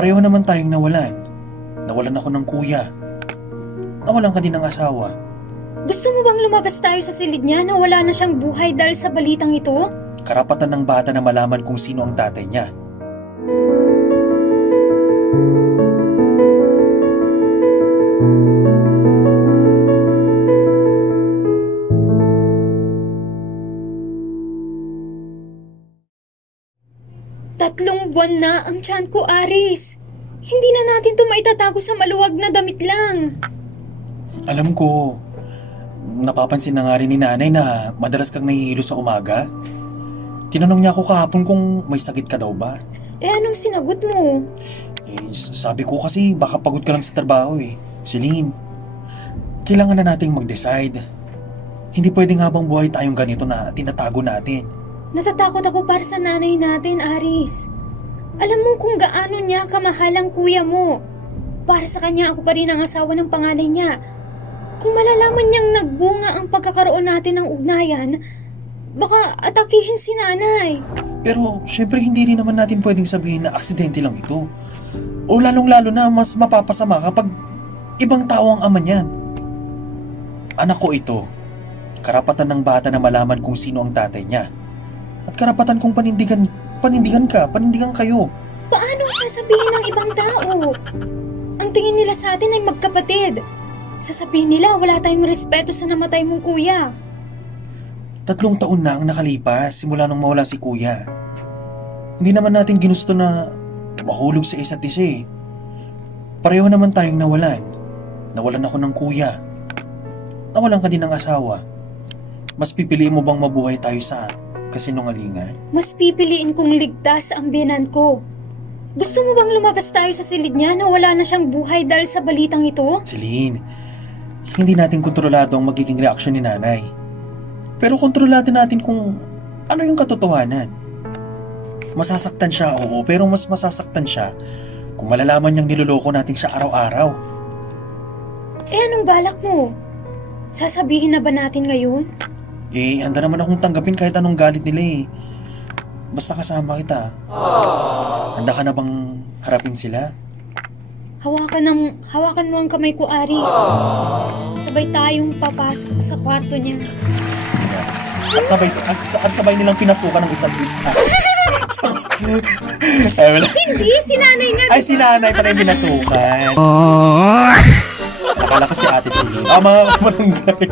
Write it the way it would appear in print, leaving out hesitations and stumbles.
Pareho naman tayong nawalan. Nawalan ako ng kuya. Nawalan ka din ng asawa. Gusto mo bang lumabas tayo sa silid niya na wala na siyang buhay dahil sa balitang ito? Karapatan ng bata na malaman kung sino ang tatay niya. Tatlong buwan na ang tiyan ko, Aris. Hindi na natin to maitatago sa maluwag na damit lang. Alam ko, napapansin na nga rin ni nanay na madalas kang nahihilo sa umaga. Tinanong niya ako kahapon kung may sakit ka daw ba. Eh anong sinagot mo? Sabi ko kasi baka pagod ka lang sa trabaho eh. Celine, kailangan na nating mag-decide. Hindi pwedeng habang buhay tayong ganito na tinatago natin. Natatakot ako para sa nanay natin, Aris. Alam mo kung gaano niya kamahal ang kuya mo. Para sa kanya ako pa rin ang asawa ng panganay niya. Kung malalaman niyang nagbunga ang pagkakaroon natin ng ugnayan, baka atakihin si nanay. Pero syempre hindi rin naman natin pwedeng sabihin na aksidente lang ito. O lalong-lalo na mas mapapasama kapag ibang tao ang ama niyan. Anak ko ito. Karapatan ng bata na malaman kung sino ang tatay niya. At karapatan kong panindigan kayo. Paano sasabihin ng ibang tao? Ang tingin nila sa atin ay magkapatid. Sasabihin nila wala tayong respeto sa namatay mong kuya. 3 taon na ang nakalipas simula nung mawala si kuya. Hindi naman natin ginusto na mahulog sa isa't isa eh. Pareho naman tayong nawalan. Nawalan ako ng kuya. Nawalan ka din ng asawa. Mas pipiliin mo bang mabuhay tayo sa kasinungalingan? Mas pipiliin kong ligtas ang biyanan ko. Gusto mo bang lumabas tayo sa silid niya na wala na siyang buhay dahil sa balitang ito? Celine, hindi natin kontrolado ang magiging reaksyon ni nanay. Pero kontrolado natin kung ano yung katotohanan. Masasaktan siya, oo, pero mas masasaktan siya kung malalaman niyang niloloko natin siya araw-araw. Eh anong balak mo? Sasabihin na ba natin ngayon? Handa naman akong tanggapin kahit anong galit nila eh. Basta kasama kita. Handa ka na bang harapin sila? Hawakan mo ang kamay ko, Aris. Sabay tayong papasok sa kwarto niya. At sabay nilang pinasukan ng isa't isa. Ay, wala. Hindi, si nanay nga. Ay, si nanay pala yung pinasukan. Akala ko si ate Celine. Mga kabarangay.